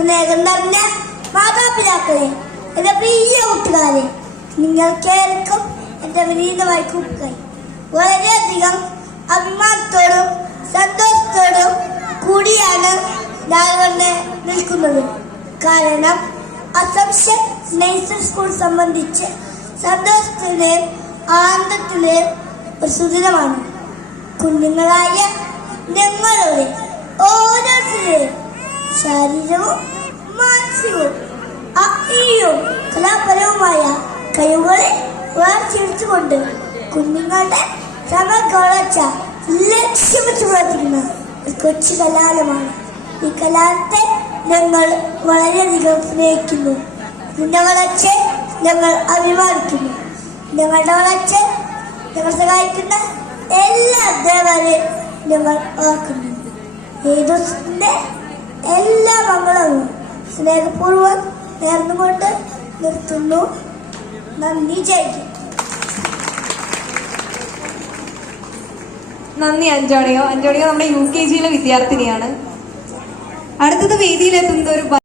സ്നേഹം നിറഞ്ഞ മാതാപിതാക്കളെ, എന്റെ പ്രിയ കൂട്ടുകാരെ, നിങ്ങൾക്കേവർക്കും എന്റെ വിനീതമായി കൂട്ടുകായി വളരെയധികം അഭിമാനത്തോടും സന്തോഷത്തോടും കൂടിയാണ് ഞാൻ വന്ന് നിൽക്കുന്നത്. കാരണം അസംഷൻ നേഴ്സറി സ്കൂൾ സംബന്ധിച്ച് സന്തോഷത്തിന്റെയും ആനന്ദത്തിന്റെയും ഒരു സുദിനമാണ്. കുഞ്ഞുങ്ങളായ ഞങ്ങളുടെ ഓരോരുത്തരുടെയും ശാരീരികവും മാനസികവും ആത്മീയവും കലാപരവുമായ കഴിവുകളെ വളർത്തിയെടുത്തുകൊണ്ട് കുഞ്ഞുങ്ങളുടെ സമഗ്ര വളർച്ച ലക്ഷ്യമിട്ട് പ്രവർത്തിക്കുന്ന ഒരു കൊച്ചു കലാലയമാണ്. ഈ കലാലയത്തെ ഞങ്ങൾ വളരെയധികം സ്നേഹിക്കുന്നു. ഇതിന്റെ വളർച്ച ഞങ്ങൾ അഭിമാനിക്കുന്നു. ഞങ്ങളുടെ വളർച്ച ഞങ്ങൾ സഹായിക്കുന്ന എല്ലാ അധ്യാപകരെയും ഞങ്ങൾ ഓർക്കുന്നു. ഈ ദിവസത്തിന്റെ എല്ലാ മംഗളവും സ്നേഹപൂർവ്വം നേർന്നുകൊണ്ട് നിർത്തുന്നു. നന്ദി. ജയിക്കും. നന്ദി അന്റോണിയോ. നമ്മുടെ UKG വിദ്യാർത്ഥിനിയാണ്. അടുത്തത് വേദിയിലെത്തുന്നത് ഒരു